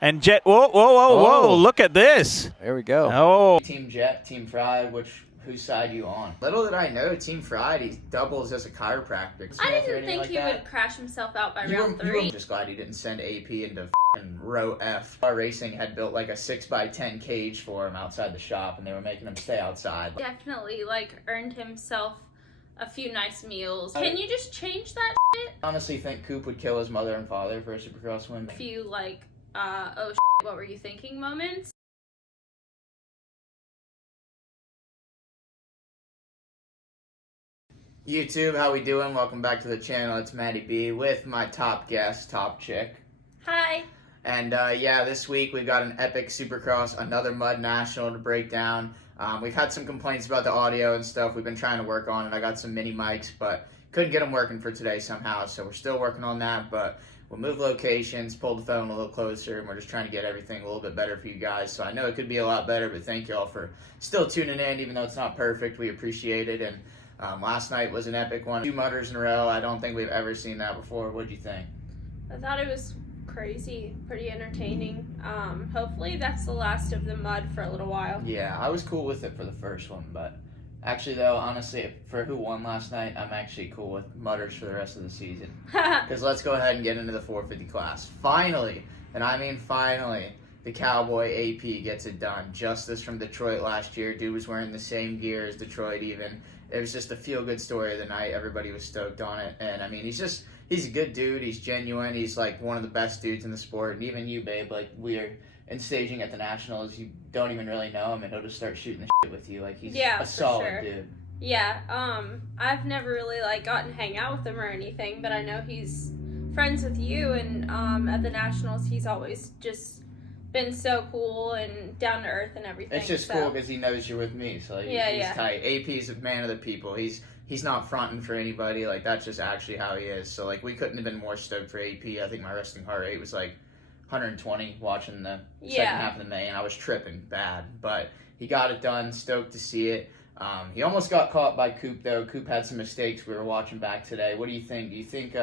And Jett, whoa, look at this. There we go. Oh. Team Jett, Team Fried, whose side you on? Little did I know, Team Fried, he doubles as a chiropractor. I didn't think he would crash himself out by round 3. I'm just glad he didn't send AP into row F. Our racing had built like a 6x10 cage for him outside the shop, and they were making him stay outside. Definitely, earned himself a few nice meals. Can you just change that shit? Honestly think Coop would kill his mother and father for a Supercross win. A few, oh what were you thinking moments? YouTube, how we doing? Welcome back to the channel. It's Maddie B with my top guest, Top Chick. Hi. And yeah, this week we've got an epic Supercross, another Mud National to break down. We've had some complaints about the audio and stuff. We've been trying to work on it. I got some mini mics, but couldn't get them working for today somehow. So we're still working on that, but we'll move locations, pull the phone a little closer, and we're just trying to get everything a little bit better for you guys. So I know it could be a lot better, but thank you all for still tuning in, even though it's not perfect. We appreciate it. And last night was an epic one. 2 mudders in a row. I don't think we've ever seen that before. What'd you think? I thought it was crazy, pretty entertaining. Hopefully that's the last of the mud for a little while. Yeah, I was cool with it for the first one, but actually though, honestly, for who won last night, I'm actually cool with mudders for the rest of the season. Because let's go ahead and get into the 450 class. Finally, and I mean finally, the Cowboy AP gets it done. Justice from Detroit last year. Dude was wearing the same gear as Detroit even. It was just a feel-good story of the night. Everybody was stoked on it. And, I mean, he's a good dude. He's genuine. He's, one of the best dudes in the sport. And even you, babe, we're in staging at the Nationals. You don't even really know him, and he'll just start shooting the shit with you. He's a solid dude. Yeah, I've never really, gotten to hang out with him or anything, but I know he's friends with you, and at the Nationals, he's always just been so cool and down to earth and everything. It's just cool because he knows you're with me, so he's tight. AP's a man of the people. He's not fronting for anybody. That's just actually how he is. So we couldn't have been more stoked for AP. I think my resting heart rate was 120 watching the second half of the main. I was tripping bad, but he got it done. Stoked to see it. He almost got caught by Coop though. Coop had some mistakes. We were watching back today. What do you think? Do you think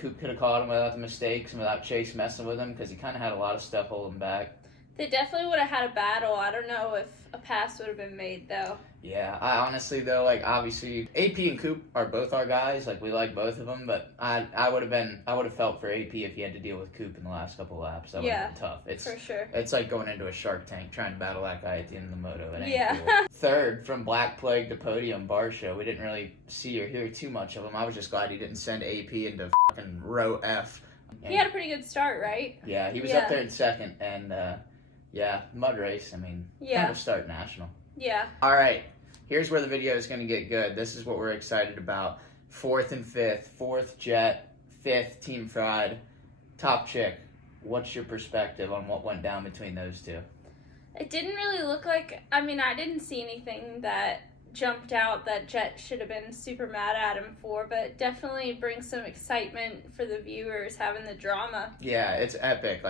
Coop could have caught him without the mistakes and without Chase messing with him? Because he kind of had a lot of stuff holding back. They definitely would have had a battle. I don't know if a pass would have been made, though. Yeah, I honestly, though, obviously, AP and Coop are both our guys. We like both of them, but I would have felt for AP if he had to deal with Coop in the last couple of laps. That would have been tough. For sure. It's like going into a Shark Tank, trying to battle that guy at the end of the moto. It ain't cool. Third, from Black Plague to podium, Barcia. We didn't really see or hear too much of him. I was just glad he didn't send AP into fucking row F. He had a pretty good start, right? Yeah, he was up there in second, and mud race. kind of start national. Yeah. All right, here's where the video is going to get good. This is what we're excited about. 4th and 5th. 4th Jett, 5th Team Fried. Top Chick, what's your perspective on what went down between those two? It didn't really look like, I didn't see anything that jumped out that Jett should have been super mad at him for, but it definitely brings some excitement for the viewers having the drama. Yeah, it's epic.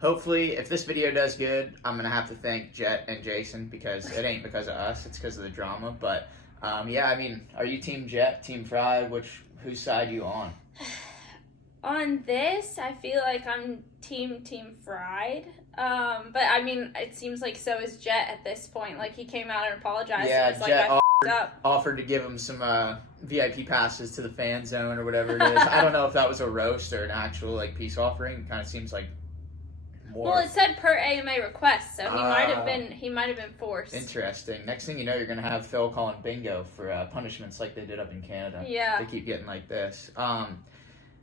Hopefully, if this video does good, I'm going to have to thank Jett and Jason because it ain't because of us, it's because of the drama. But, are you Team Jett, Team Fried? Whose side are you on? On this, I feel like I'm Team Fried. But, it seems like so is Jett at this point. He came out and apologized. Yeah, and was Jett I offered to give him some VIP passes to the fan zone or whatever it is. I don't know if that was a roast or an actual, peace offering. It kind of seems like more. Well, it said per AMA request, so he might have been forced. Interesting. Next thing you know, you're going to have Phil calling bingo for punishments like they did up in Canada. Yeah. They keep getting like this. I'm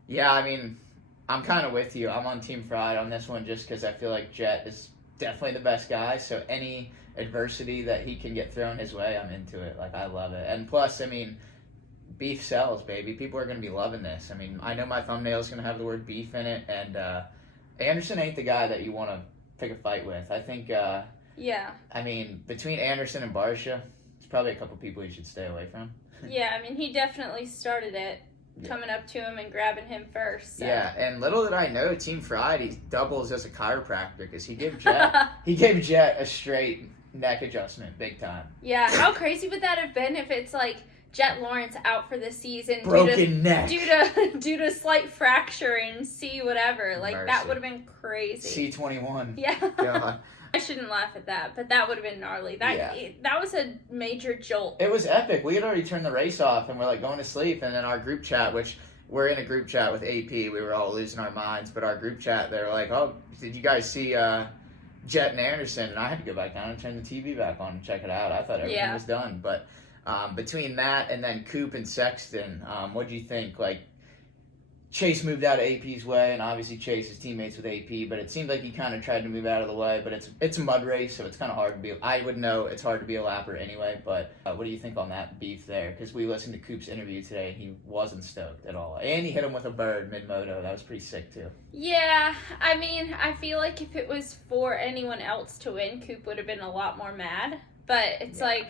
kind of with you. I'm on Team Fried on this one just because I feel like Jett is definitely the best guy, so any adversity that he can get thrown his way, I'm into it. I love it. And plus, beef sells, baby. People are going to be loving this. I know my thumbnail is going to have the word beef in it, and Anderson ain't the guy that you want to pick a fight with. I think, between Anderson and Barcia, there's probably a couple people you should stay away from. Yeah, he definitely started it, coming up to him and grabbing him first. So. Yeah, and little did I know, Team Fried, he doubles as a chiropractor because he gave Jett a straight neck adjustment, big time. Yeah, how crazy would that have been if it's Jett Lawrence out for the season. Broken neck. Due to slight fracture in C whatever. Like, Mercy. that would have been crazy. C21. Yeah. God. I shouldn't laugh at that, but that would have been gnarly. That was a major jolt. It was epic. We had already turned the race off, and we're like going to sleep, and then our group chat, which we're in a group chat with AP, we were all losing our minds, but our group chat, they were like, oh, did you guys see Jett and Anderson? And I had to go back down and turn the TV back on and check it out. I thought everything was done, but between that and then Coop and Sexton, what do you think? Like, Chase moved out of AP's way, and obviously Chase is teammates with AP, but it seemed like he kind of tried to move out of the way, but it's a mud race, so it's kind of hard to be, I would know it's hard to be a lapper anyway, but what do you think on that beef there? Because we listened to Coop's interview today, and he wasn't stoked at all. And he hit him with a bird mid-moto. That was pretty sick, too. Yeah, I mean, I feel like if it was for anyone else to win, Coop would have been a lot more mad, but it's like,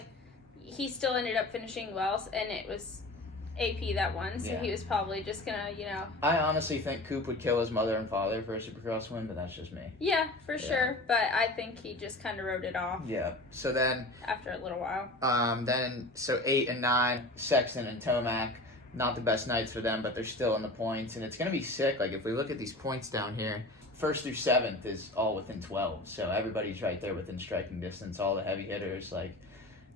he still ended up finishing well, and it was AP that won, so he was probably just gonna, I honestly think Coop would kill his mother and father for a Supercross win, but that's just me. Yeah, for sure, but I think he just kind of wrote it off. Yeah, so then... After a little while. So 8 and 9, Sexton and Tomac, not the best nights for them, but they're still in the points, and it's gonna be sick. Like, if we look at these points down here, 1st through 7th is all within 12, so everybody's right there within striking distance, all the heavy hitters, like,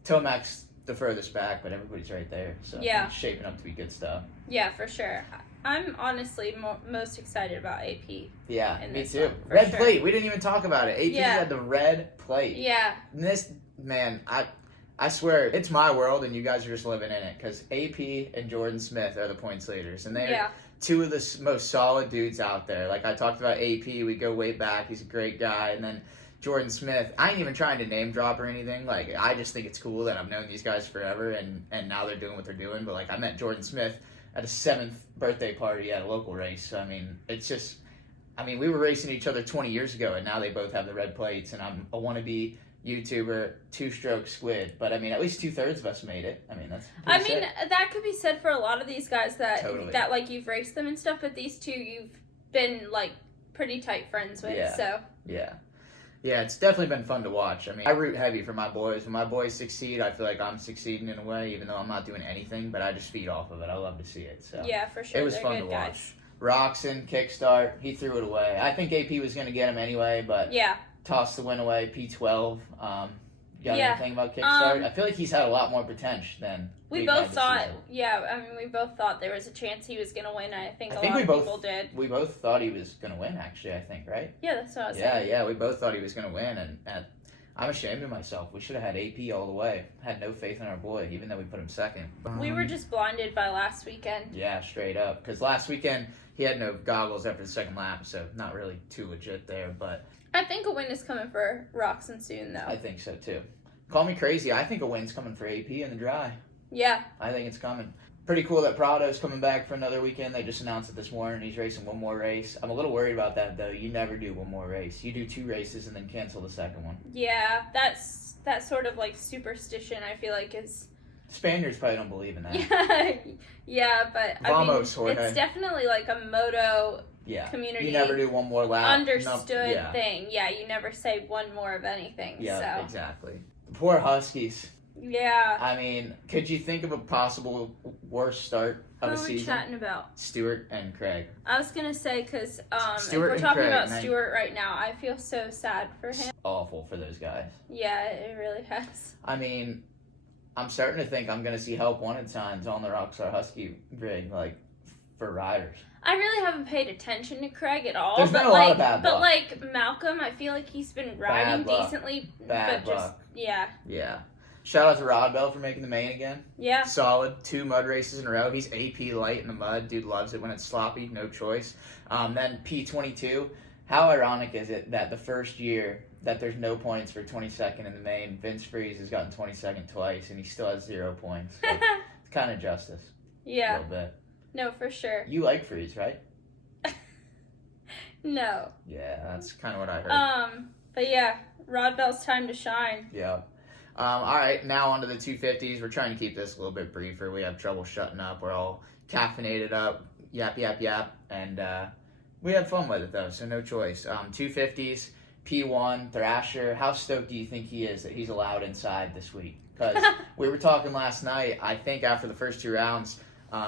Tomac's the furthest back, but everybody's right there, so it's shaping up to be good stuff. Yeah, for sure. I'm honestly most excited about AP. Yeah, me too. Red plate. We didn't even talk about it. AP had the red plate. Yeah. And this, man, I swear, it's my world, and you guys are just living in it, because AP and Jordon Smith are the points leaders, and they're two of the most solid dudes out there. Like, I talked about AP. We go way back. He's a great guy, and then Jordon Smith, I ain't even trying to name drop or anything. Like, I just think it's cool that I've known these guys forever, and now they're doing what they're doing. But, like, I met Jordon Smith at a 7th birthday party at a local race. So, I mean, it's just, we were racing each other 20 years ago, and now they both have the red plates, and I'm a wannabe YouTuber, 2-stroke squid. But, at least 2/3 of us made it. That's sick. That could be said for a lot of these guys that, like, you've raced them and stuff, but these two you've been, like, pretty tight friends with, so. Yeah, it's definitely been fun to watch. I root heavy for my boys. When my boys succeed, I feel like I'm succeeding in a way, even though I'm not doing anything, but I just feed off of it. I love to see it. So yeah, for sure. It was fun to watch. Roczen, kickstart, he threw it away. I think AP was going to get him anyway, but tossed the win away, P12. You got anything about kickstart? I feel like he's had a lot more potential than we both thought. We both thought there was a chance he was going to win. I think a lot of people did. We both thought he was going to win, actually, I think, right? Yeah, that's what I was saying. Yeah, we both thought he was going to win, and I'm ashamed of myself. We should have had AP all the way. Had no faith in our boy, even though we put him second. We were just blinded by last weekend. Yeah, straight up. Because last weekend, he had no goggles after the second lap, so not really too legit there, but... I think a win is coming for Roczen soon, though. I think so, too. Call me crazy. I think a win's coming for AP in the dry. Yeah. I think it's coming. Pretty cool that Prado's coming back for another weekend. They just announced it this morning. He's racing one more race. I'm a little worried about that, though. You never do one more race. You do 2 races and then cancel the second one. Yeah, that's that sort of, like, superstition, I feel like, is... Spaniards probably don't believe in that. Yeah, but, Vamos, Jorge. It's definitely, like, a moto... community. You never do one more lap. Understood thing. Yeah, you never say one more of anything. Yeah, so. Exactly. The poor Huskies. Yeah. Could you think of a possible worst start of a season? What are we chatting about? Stewart and Craig. I was going to say, because if we're talking about Stewart right now, I feel so sad for him. It's awful for those guys. Yeah, it really has. I'm starting to think I'm going to see help wanted signs on the Rockstar Husky rig, like, for riders. I really haven't paid attention to Craig at all. There's been a lot of bad luck. But, like, Malcolm, I feel like he's been riding decently. Bad luck. Yeah. Shout out to Rod Bell for making the main again. Yeah. Solid. 2 mud races in a row. He's AP light in the mud. Dude loves it when it's sloppy. No choice. Then P22. How ironic is it that the first year that there's no points for 22nd in the main, Vince Freeze has gotten 22nd twice, and he still has 0 points. So it's kind of justice. Yeah. A little bit. No, for sure. You like Freeze, right? No. Yeah, that's kind of what I heard. But yeah, Rod Bell's time to shine. Yeah. All right, now onto the 250s. We're trying to keep this a little bit briefer. We have trouble shutting up. We're all caffeinated up, yap, and we have fun with it, though, so no choice. 250s, P1, Thrasher. How stoked do you think he is that he's allowed inside this week? Because we were talking last night, I think after the first 2 rounds,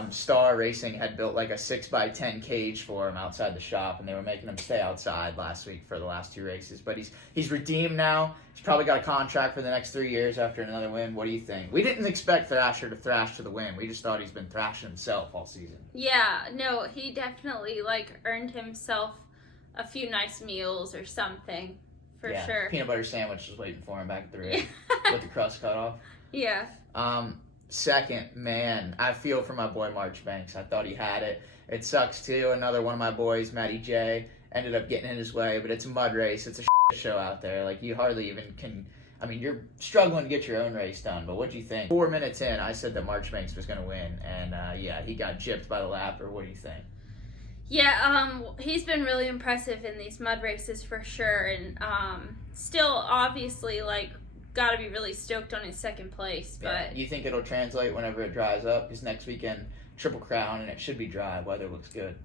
Star Racing had built like a 6x10 cage for him outside the shop, and they were making him stay outside last week for the last 2 races. But he's redeemed now. He's probably got a contract for the next 3 years after another win. What do you think? We didn't expect Thrasher to thrash to the win. We just thought he's been thrashing himself all season. Yeah, no, he definitely like earned himself a few nice meals or something, for sure. Peanut butter sandwich was waiting for him back at the race with the crust cut off. Yeah. Second, man, I feel for my boy Marchbanks. I thought he had it. It sucks too. Another one of my boys, Matty J, ended up getting in his way, but it's a mud race. It's a show out there. Like, you hardly even can. I mean, you're struggling to get your own race done, but what'd you think? 4 minutes in, I said that Marchbanks was going to win, and he got gypped by the lap, or what do you think? Yeah, he's been really impressive in these mud races for sure, and still obviously like got to be really stoked on his second place. But you think it'll translate whenever it dries up? Because next weekend, Triple Crown, and it should be dry. Weather looks good.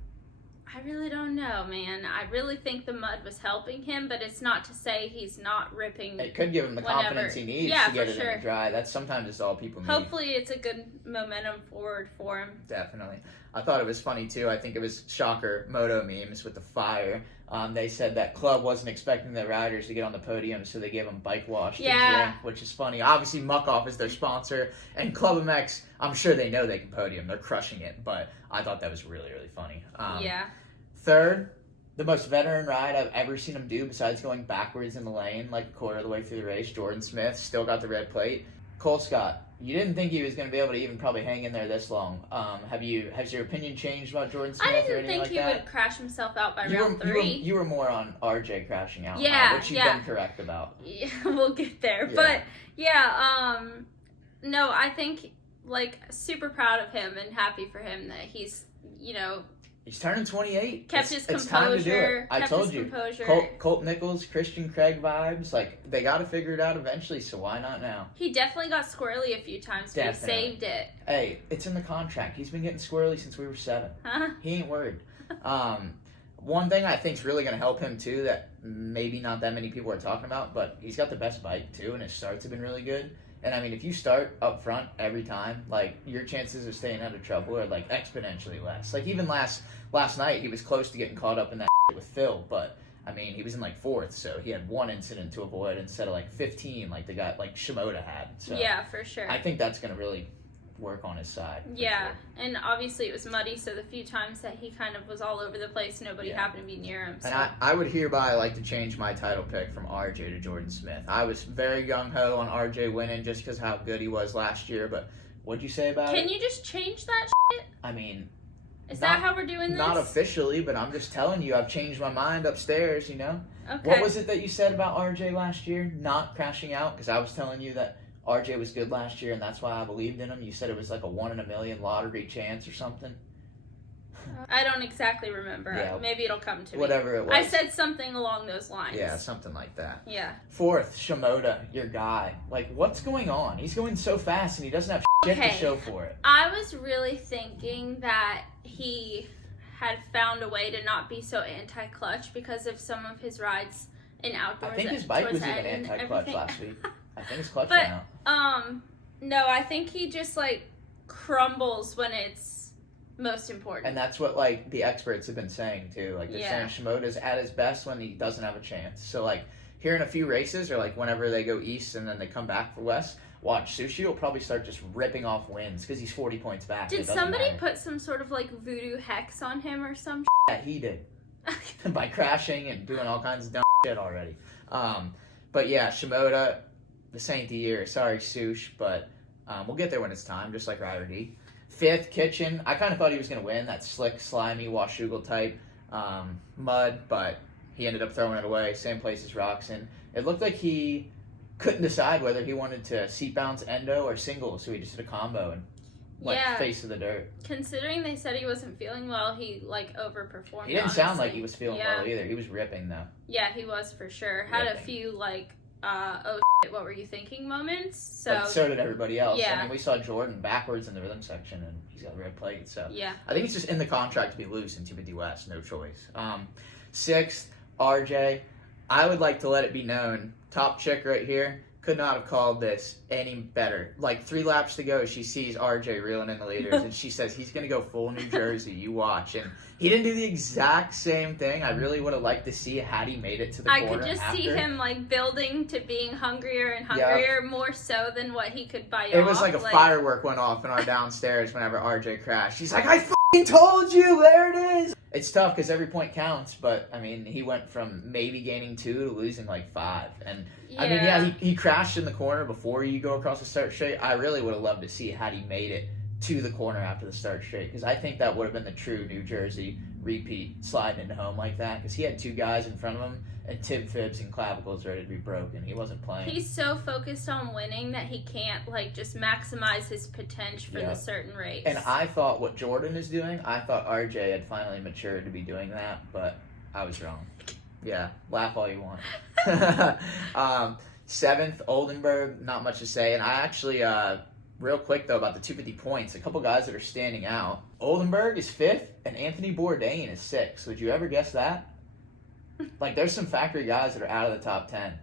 I really don't know, man. I really think the mud was helping him, but it's not to say he's not ripping. It could give him the confidence he needs to get it in the dry. That's sometimes it's all people need. Hopefully it's a good momentum forward for him. Definitely. I thought it was funny, too. I think it was shocker moto memes with the fire. They said that Club wasn't expecting the riders to get on the podium, so they gave them bike wash to drink, which is funny. Obviously, Muck Off is their sponsor, and Club MX, I'm sure they know they can podium. They're crushing it, but I thought that was really, really funny. Third, the most veteran ride I've ever seen him do besides going backwards in the lane like a quarter of the way through the race, Jordon Smith, still got the red plate. Cole Scott, you didn't think he was going to be able to even probably hang in there this long. Has your opinion changed about Jordon Smith or anything like that? I didn't think he would crash himself out by round 3. You were more on RJ crashing out, which you've been correct about. Yeah, we'll get there. Yeah. But, no, I think, like, super proud of him and happy for him that he's, he's turning 28. Kept his composure. It's time to do it. I told you. Composure. Colt Nichols, Christian Craig vibes. Like, they got to figure it out eventually, so why not now? He definitely got squirrely a few times, but he saved it. Hey, it's in the contract. He's been getting squirrely since we were 7. Huh? He ain't worried. One thing I think is really going to help him, too, that maybe not that many people are talking about, but he's got the best bike, too, and his starts have been really good. And, I mean, if you start up front every time, like, your chances of staying out of trouble are, like, exponentially less. Like, even last night, he was close to getting caught up in that with Phil, but, I mean, he was in, like, 4th, so he had 1 incident to avoid instead of, like, 15 like the guy, like, Shimoda had. So yeah, for sure. I think that's going to really work on his side. Yeah, and obviously it was muddy, so the few times that he kind of was all over the place, nobody happened to be near him. So. And I would hereby like to change my title pick from RJ to Jordon Smith. I was very gung-ho on RJ winning just because how good he was last year, but what'd you say about it? Can you just change that shit? I mean... Is that how we're doing this? Not officially, but I'm just telling you, I've changed my mind upstairs, Okay. What was it that you said about RJ last year? Not crashing out? Because I was telling you that RJ was good last year, and that's why I believed in him. You said it was like a 1 in a million lottery chance or something. I don't exactly remember. Yeah. Maybe it'll come to me. Whatever it was. I said something along those lines. Yeah, something like that. Yeah. 4th, Shimoda, your guy. Like, what's going on? He's going so fast, and he doesn't have shit to show for it. I was really thinking that he had found a way to not be so anti-clutch because of some of his rides in outdoors. I think his bike was even anti-clutch last week. I think his clutch went out. No, I think he just, like, crumbles when it's most important. And that's what, like, the experts have been saying, too. Like, they're saying Shimoda's at his best when he doesn't have a chance. So, like, here in a few races, or, like, whenever they go east and then they come back for west, watch, Sushi will probably start just ripping off wins because he's 40 points back. Did somebody put some sort of, like, voodoo hex on him or some Yeah, he did. By crashing and doing all kinds of dumb shit already. But, yeah, Shimoda... This ain't the year. Sorry, Sush, but we'll get there when it's time, just like Ryder D. 5th, Kitchen. I kind of thought he was going to win, that slick, slimy, Washougal type mud, but he ended up throwing it away. Same place as Roczen. It looked like he couldn't decide whether he wanted to seat bounce endo or single, so he just did a combo and went face of the dirt. Considering they said he wasn't feeling well, he, like, overperformed. He didn't sound like he was feeling well either. He was ripping, though. Yeah, he was for sure. Had a few, like, what were you thinking moments? But so did everybody else. Yeah. I mean, we saw Jordon backwards in the rhythm section, and he's got a red plate. So yeah. I think it's just in the contract to be loose in 250 West. No choice. 6th, RJ. I would like to let it be known, top chick right here could not have called this any better. Like 3 laps to go, she sees RJ reeling in the leaders, and she says, he's going to go full New Jersey, you watch. And he didn't do the exact same thing. I really would have liked to see had he made it to the corner. I could just see him, like, building to being hungrier and hungrier, more so than what he could bite off. It was like a firework went off in our downstairs whenever RJ crashed. He's like, I f***ing told you, there it is. It's tough because every point counts, but, I mean, he went from maybe gaining 2 to losing, like, 5. And, I mean, he crashed in the corner before you go across the start straight. I really would have loved to see had he made it to the corner after the start straight, because I think that would have been the true New Jersey repeat, sliding into home like that, because he had 2 guys in front of him, and tib fibs and clavicles ready to be broken. He wasn't playing. He's so focused on winning that he can't, like, just maximize his potential for the certain race. And I thought what Jordon is doing, I thought RJ had finally matured to be doing that, but I was wrong. Yeah, laugh all you want. 7th, Oldenburg, not much to say. And I actually, real quick though, about the 250 points, a couple guys that are standing out. Oldenburg is 5th, and Anthony Bourdain is 6th. Would you ever guess that? Like, there's some factory guys that are out of the top 10.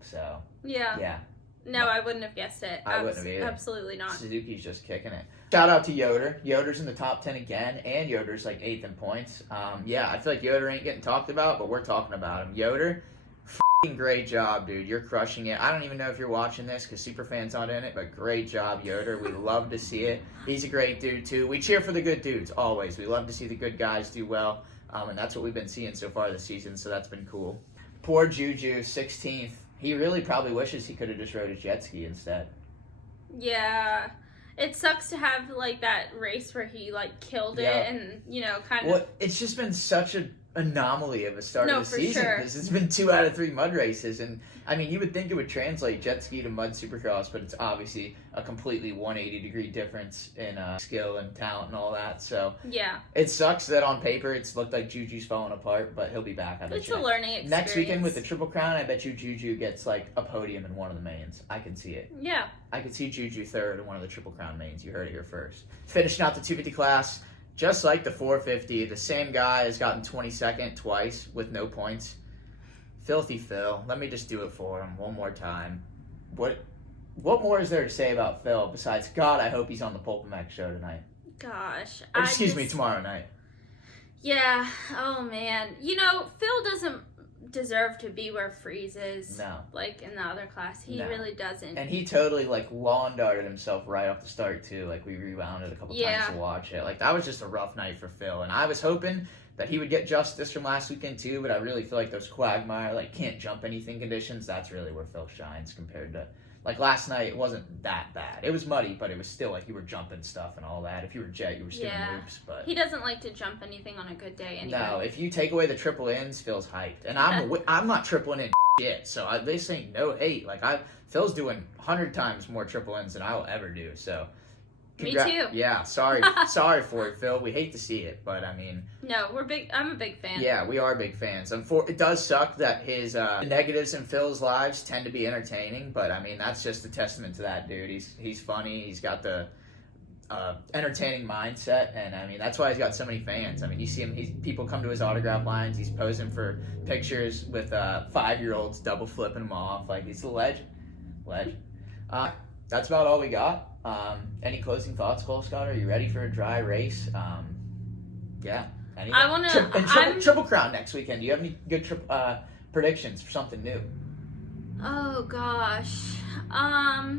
So, yeah. No, I wouldn't have guessed it. I wouldn't have either. Absolutely not. Suzuki's just kicking it. Shout out to Yoder. Yoder's in the top 10 again, and Yoder's like 8th in points. I feel like Yoder ain't getting talked about, but we're talking about him. Yoder, f***ing great job, dude. You're crushing it. I don't even know if you're watching this because Superfan's not in it, but great job, Yoder. We love to see it. He's a great dude, too. We cheer for the good dudes, always. We love to see the good guys do well, and that's what we've been seeing so far this season, so that's been cool. Poor Juju, 16th. He really probably wishes he could have just rode a jet ski instead. Yeah. It sucks to have, like, that race where he, like, killed it and, kind of... Well, it's just been such an anomaly of a start of the season. Because it's been 2 out of 3 mud races. And, I mean, you would think it would translate jet ski to mud supercross, but it's obviously a completely 180-degree difference in skill and talent and all that. So, yeah. It sucks that on paper it's looked like Juju's falling apart, but he'll be back. I bet it's a learning experience. Next weekend with the Triple Crown, I bet you Juju gets, like, a podium in one of the mains. I can see it. Yeah. I could see Juju 3rd in one of the Triple Crown mains. You heard it here first. Finishing out the 250 class, just like the 450, the same guy has gotten 22nd twice with no points. Filthy Phil. Let me just do it for him one more time. What more is there to say about Phil besides, God, I hope he's on the Pulpamex show tonight. Gosh. Or excuse me, tomorrow night. Yeah. Oh, man. Phil doesn't deserve to be where Freeze is. No. Like, in the other class. He really doesn't. And he totally, like, lawn darted himself right off the start, too. Like, we rewound it a couple times to watch it. Like, that was just a rough night for Phil. And I was hoping that he would get justice from last weekend, too. But I really feel like those quagmire, like, can't jump anything conditions, that's really where Phil shines compared to... Like, last night, it wasn't that bad. It was muddy, but it was still, like, you were jumping stuff and all that. If you were Jett, you were still in loops, but... He doesn't like to jump anything on a good day anyway. No, if you take away the triple ins, Phil's hyped. And I'm not tripling in shit, so this ain't no hate. Like, Phil's doing 100 times more triple ins than I will ever do, so... Me too. Yeah, sorry for it, Phil. We hate to see it, but I mean... No, I'm a big fan. Yeah, we are big fans. It does suck that his negatives in Phil's lives tend to be entertaining, but I mean, that's just a testament to that dude. He's funny. He's got the entertaining mindset, and I mean, that's why he's got so many fans. I mean, you see him, people come to his autograph lines. He's posing for pictures with 5-year-olds, double flipping him off. Like, he's a legend. That's about all we got. Any closing thoughts, Cole Scott? Are you ready for a dry race? Yeah. Anything? I want to... Triple Crown next weekend. Do you have any good predictions for something new? Oh, gosh. I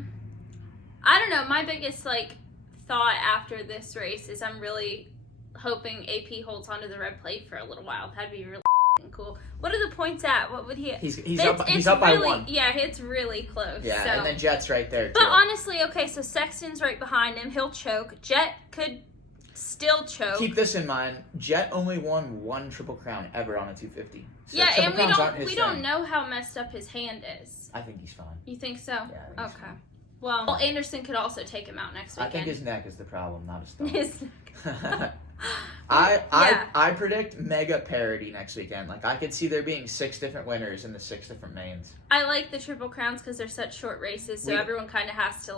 don't know. My biggest, thought after this race is I'm really hoping AP holds onto the red plate for a little while. That'd be really cool. What are the points at? What would he... He's up by 1. Yeah, it's really close. Yeah, so. And then Jett's right there, too. But honestly, okay, so Sexton's right behind him. He'll choke. Jett could still choke. Keep this in mind. Jett only won 1 Triple Crown ever on a 250. So yeah, and we don't know how messed up his hand is. I think he's fine. You think so? Yeah, okay. Well, Anderson could also take him out next weekend. I think his neck is the problem, not his stomach. His neck. I predict mega parity next weekend. Like, I could see there being 6 different winners in the 6 different mains. I like the Triple Crowns because they're such short races, so everyone kind of has to,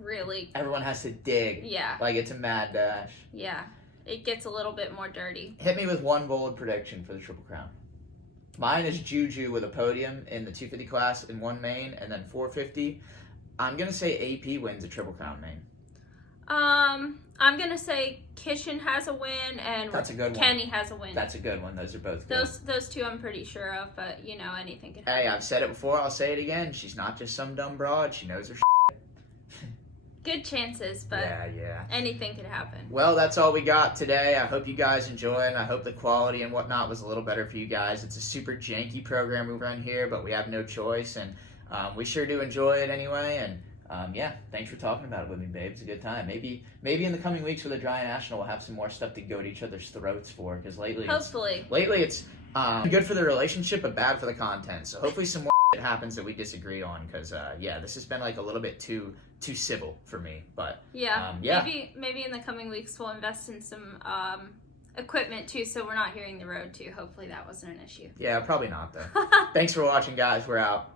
really... Everyone has to dig. Yeah. Like, it's a mad dash. Yeah. It gets a little bit more dirty. Hit me with one bold prediction for the Triple Crown. Mine is Juju with a podium in the 250 class in one main, and then 450. I'm going to say AP wins a Triple Crown main. I'm gonna say Kishin has a win and That's a good one. Kenny has a win. That's a good one. Those are both good. Those two I'm pretty sure of, but anything can happen. Hey, I've said it before. I'll say it again. She's not just some dumb broad. She knows her Good chances, but yeah. anything could happen. Well, that's all we got today. I hope you guys enjoy it. I hope the quality and whatnot was a little better for you guys. It's a super janky program we run here, but we have no choice, and we sure do enjoy it anyway. And thanks for talking about it with me, babe. It's a good time. Maybe in the coming weeks for the Dry National, we'll have some more stuff to go to each other's throats for, because lately it's good for the relationship, but bad for the content. So hopefully some more shit happens that we disagree on, because this has been like a little bit too civil for me. But maybe in the coming weeks we'll invest in some equipment too, so we're not hearing the road too. Hopefully that wasn't an issue. Yeah, probably not though. Thanks for watching, guys. We're out.